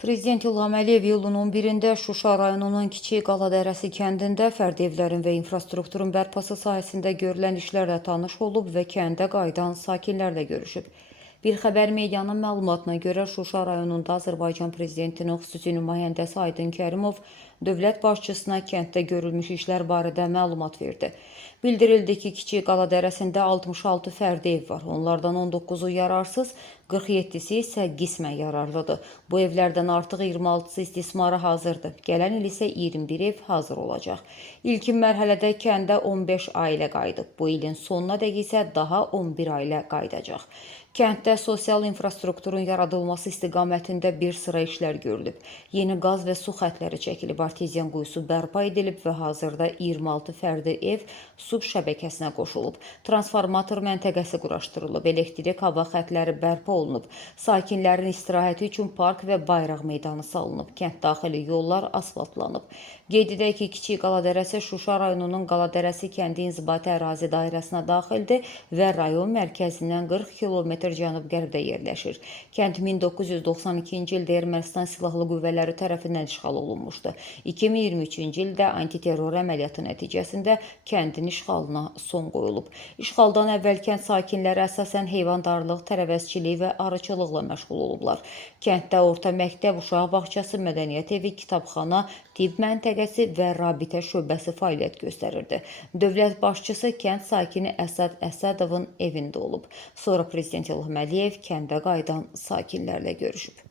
Prezident İlham Əliyev iyulun 11-də Şuşa rayonunun Kiçik Qaladərəsi kəndində fərdi evlərin və infrastrukturun bərpası sahəsində görülən işlərlə tanış olub və kəndə qayıdan sakinlərlə görüşüb. Bir xəbər medianın məlumatına görə Şuşa rayonunda Azərbaycan Prezidentinin xüsusi nümayəndəsi Aydın Kərimov dövlət başçısına kənddə görülmüş işlər barədə məlumat verdi. Bildirildi ki, Kiçik Qaladərəsində 66 fərdi ev var. Onlardan 19-u yararsız, 47-si isə qismən yararlıdır. Bu evlərdən artıq 26-sı istismara hazırdır. Gələn il isə 21 ev hazır olacaq. İlkin mərhələdə kəndə 15 ailə qayıdıb. Bu ilin sonuna dək isə daha 11 ailə qayıdacaq. Kənddə sosial infrastrukturun yaradılması istiqamətində bir sıra işlər görülüb. Yeni qaz və su xətləri çəkilib, arteziyan quyusu bərpa edilib və hazırda 26 fərdi ev su şəbəkəsinə qoşulub. Transformator məntəqəsi quraşdırılıb, elektrik hava xətləri bərpa olunub. Sakinlərin istirahəti üçün park və bayraq meydanı salınıb. Kənd daxili yollar asfaltlanıb. Qeyd edək ki, Kiçik Qaladərəsi Şuşa rayonunun Qaladərəsi kəndi inzibati ərazi dairəsinə daxildir və rayon mərkəzindən 40 km cənub-qərbdə yerləşir. Kənd 1992-ci ildə Ermənistan silahlı qüvvələri tərəfindən işğal olunmuşdu. 2023-cü ildə antiterror əməliyyatı nəticəsində kəndin işğalına son qoyulub. İşğaldan əvvəl kənd sakinləri əsasən heyvandarlıq, tərəvəzçilik və arıçılıqla məşğul olublar. Kənddə orta məktəb, uşaq bağçası, mədəniyyət evi, kitabxana, tibb məntəqəsi və rabitə şöbəsi fəaliyyət göstərirdi. Dövlət başçısı kənd sakini Əsəd Əsədovun evində olub. Sonra Prezident İlham Əliyev kəndə qayıdan sakinlərlə görüşüb.